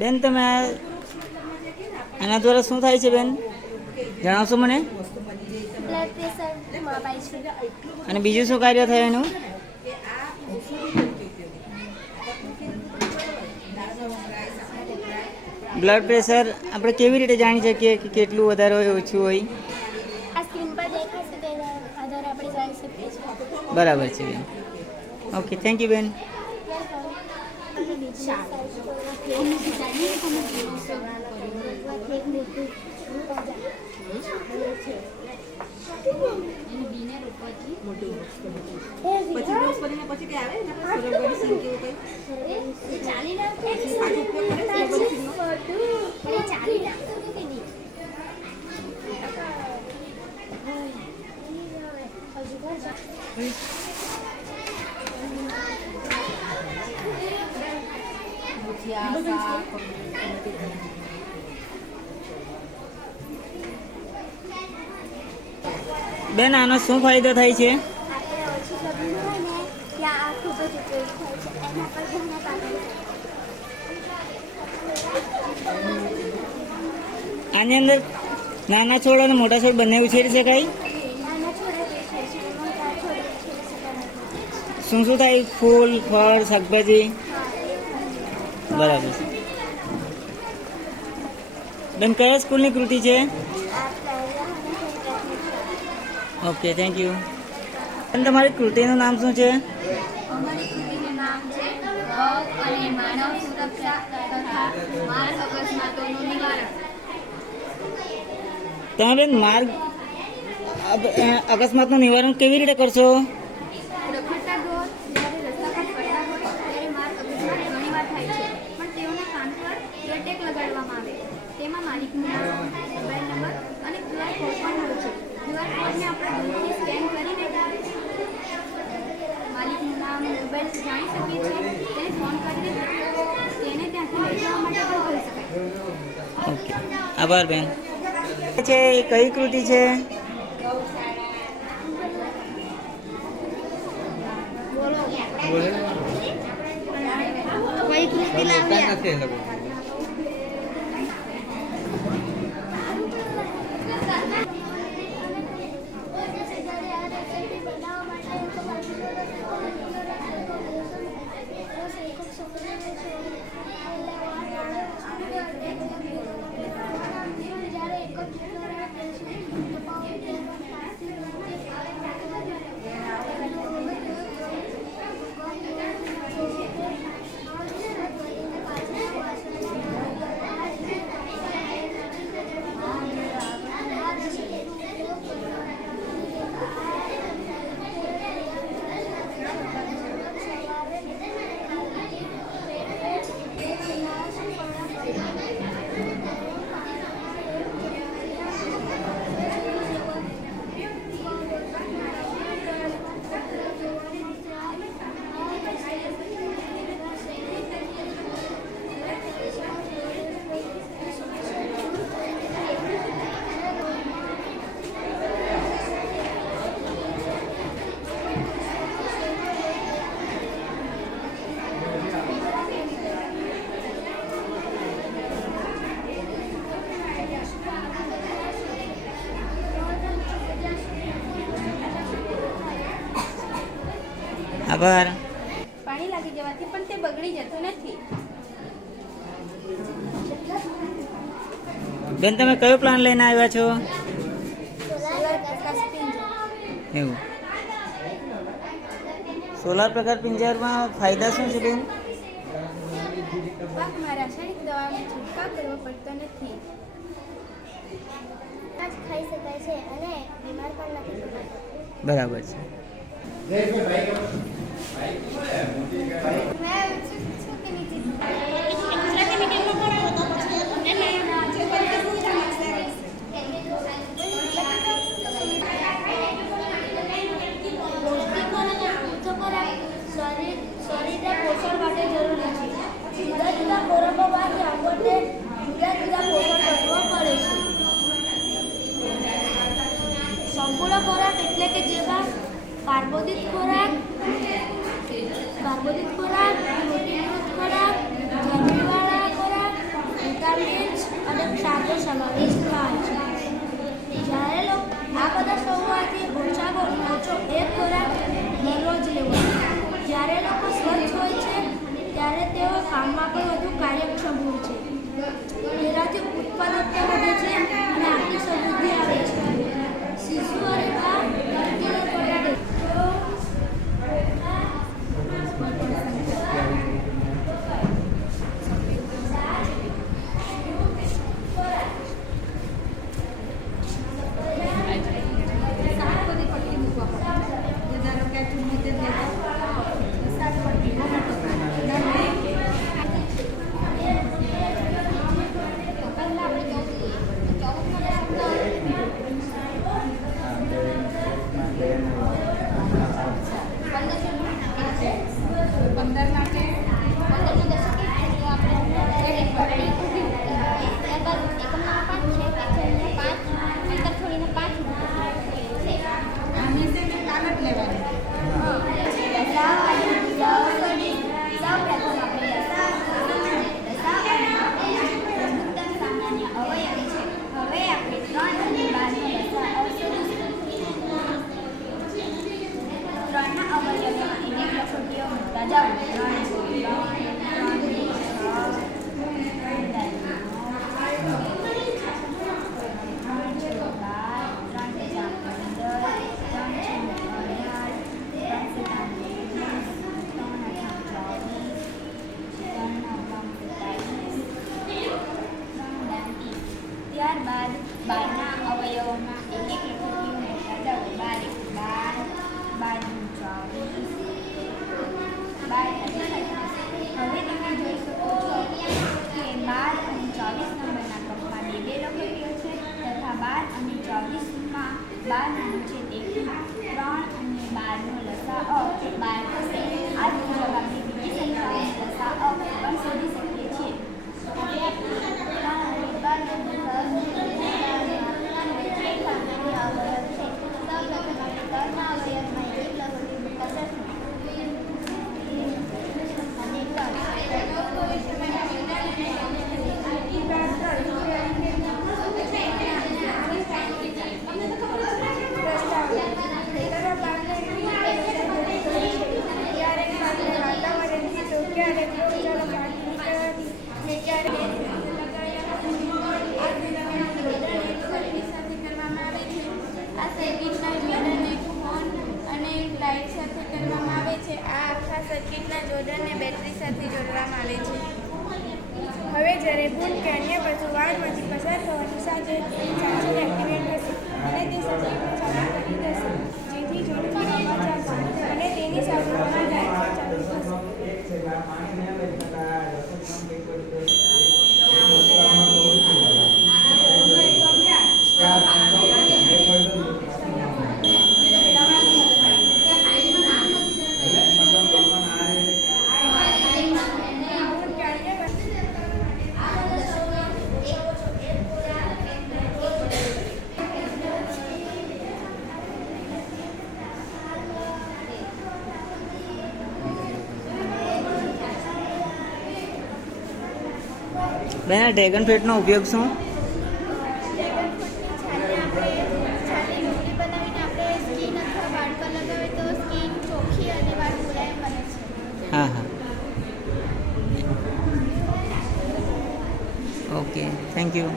બેન તમે આના દ્વારા શું થાય છે બેન, જણાવશો મને? બ્લડ પ્રેશર માપાય છે. અને બીજું શું કાર્ય થાય એનું? બ્લડ પ્રેશર આપણે કેવી રીતે જાણી શકીએ કે કેટલું વધારે હોય ઓછું હોય? આ સ્ક્રીન પર દેખાશે તેના આધારે આપણે જાણી શકીએ છીએ. બરાબર છે બેન. ઓકે, થેન્ક યુ બેન. બેન આનો શું ફાયદો થાય છે? આપણે ઓછી લગ્ન હોય ને ત્યાં આ ખૂબ જ ઉપયોગી થાય છે. એના પર ઘણા આની અંદર નાના છોડ અને મોટા છોડ બંને ઉછેરી શકાય? નાના છોડે છે, મોટા છોડે છે. શું શું થાય? ફૂલ, ફળ, શાકભાજી? બરાબર છે. બેન કયા સ્કૂલની કૃતિ છે? Okay, thank you. બેન તમારી કૃતિનું નામ શું છે? અમારી કૃતિનું નામ છે હક અને માનવ સુરક્ષા તથા માર્ગ અકસ્માતોનું નિવારણ. તમે બેન માર્ગ અકસ્માતનું નિવારણ કેવી રીતે કરશો? રખડતા ઢોર જ્યારે રસ્તા પર ફરતા હોય ત્યારે માર્ગ અકસ્માત ઘણીવાર થાય છે, પણ તેઓના કાન પર એરટેગ લગાડવામાં આવે. તેમાં માલિકનું નામ, મોબાઈલ નંબર અને QR કોડ પણ હોય છે. QR કોડને આપણે દૂરથી સ્કેન કરીને માલિકનું નામ, મોબાઈલ જાણી શકીએ છીએ. તેને ફોન કરીને તેને ત્યાંથી લઈ જવા માટે પણ કરી શકાય. ઓકે, આભાર બેન. છે એ કઈ કૃતિ છે? કોઈ કૃતિ લાવ્યા આભાર. પાણી લાગી જવાથી પણ તે બગડી જતું નથી. બેન તમે કયો પ્લાન લઈને આવ્યા છો? એવું. સોલાર પ્રકાશ પિંજરમાં ફાયદા શું છે બેન? પાકમાં રાસાયણિક દવાનો છંટકાવ કરવો પડતો નથી. ખાઈ શકાય છે અને બીમાર પણ નથી થતા. બરાબર છે. શરીરને પોષણ માટે જરૂરી છે. જુદા જુદા ખોરાકોમાંથી આપણને જુદા જુદા પોષણ તત્વો મળે છે. સંપૂર્ણ ખોરાક એટલે કે જેમાં કાર્બોદિત ખોરાક, પ્રોટીનયુક્ત ખોરાક, સમાવેશ થાય છે. જ્યારે લોકો આ બધા સૌથી ઓછામાં ઓછો એક ખોરાક દરરોજ લેવો. જ્યારે લોકો સ્વચ્છ હોય છે ત્યારે તેઓ કામમાં પણ વધુ કાર્યક્ષમ હોય છે. તેનાથી ઉત્પાદકતા વધે છે અને આર્થિક સમૃદ્ધિ આવે છે. શિશુ અને બા વ્યક્તિને પડાડે. ત્યારબાદ બારના અવયવોમાં એક એક લખોટીઓ મોટા જાઓ. 12 12 હવે તમે જોઈ શકો છો કે 12 અને 24 નંબરના કપમાં બે લખોટીઓ છે તથા 12 અને 24માં 12 નીચે તેથી 3 અને 12નો લસાઅ 12 થશે. આ જ મુજબ આપણે બીજી સંખ્યાઓનો લસાઅ પણ શોધી શકીએ છીએ. હવે આપણે 3 અને 12 સર્કિટના જોડાણને બેટરી સાથે જોડવામાં આવે છે. હવે જ્યારે બૂટ કે અન્ય વસ્તુ વાળમાંથી પસાર થવાની સાથે સેન્સર એક્ટિવેટ થશે અને તે સર્કિટને ચાલુ કરી દેશે, જેથી જોડકી અવાજ આવશે અને તેની સાથે લાઇટ ચાલુ થશે. બેન આ ડ્રેગન ફ્રૂટનો ઉપયોગ શું? હા હા ઓકે થેન્ક યુ.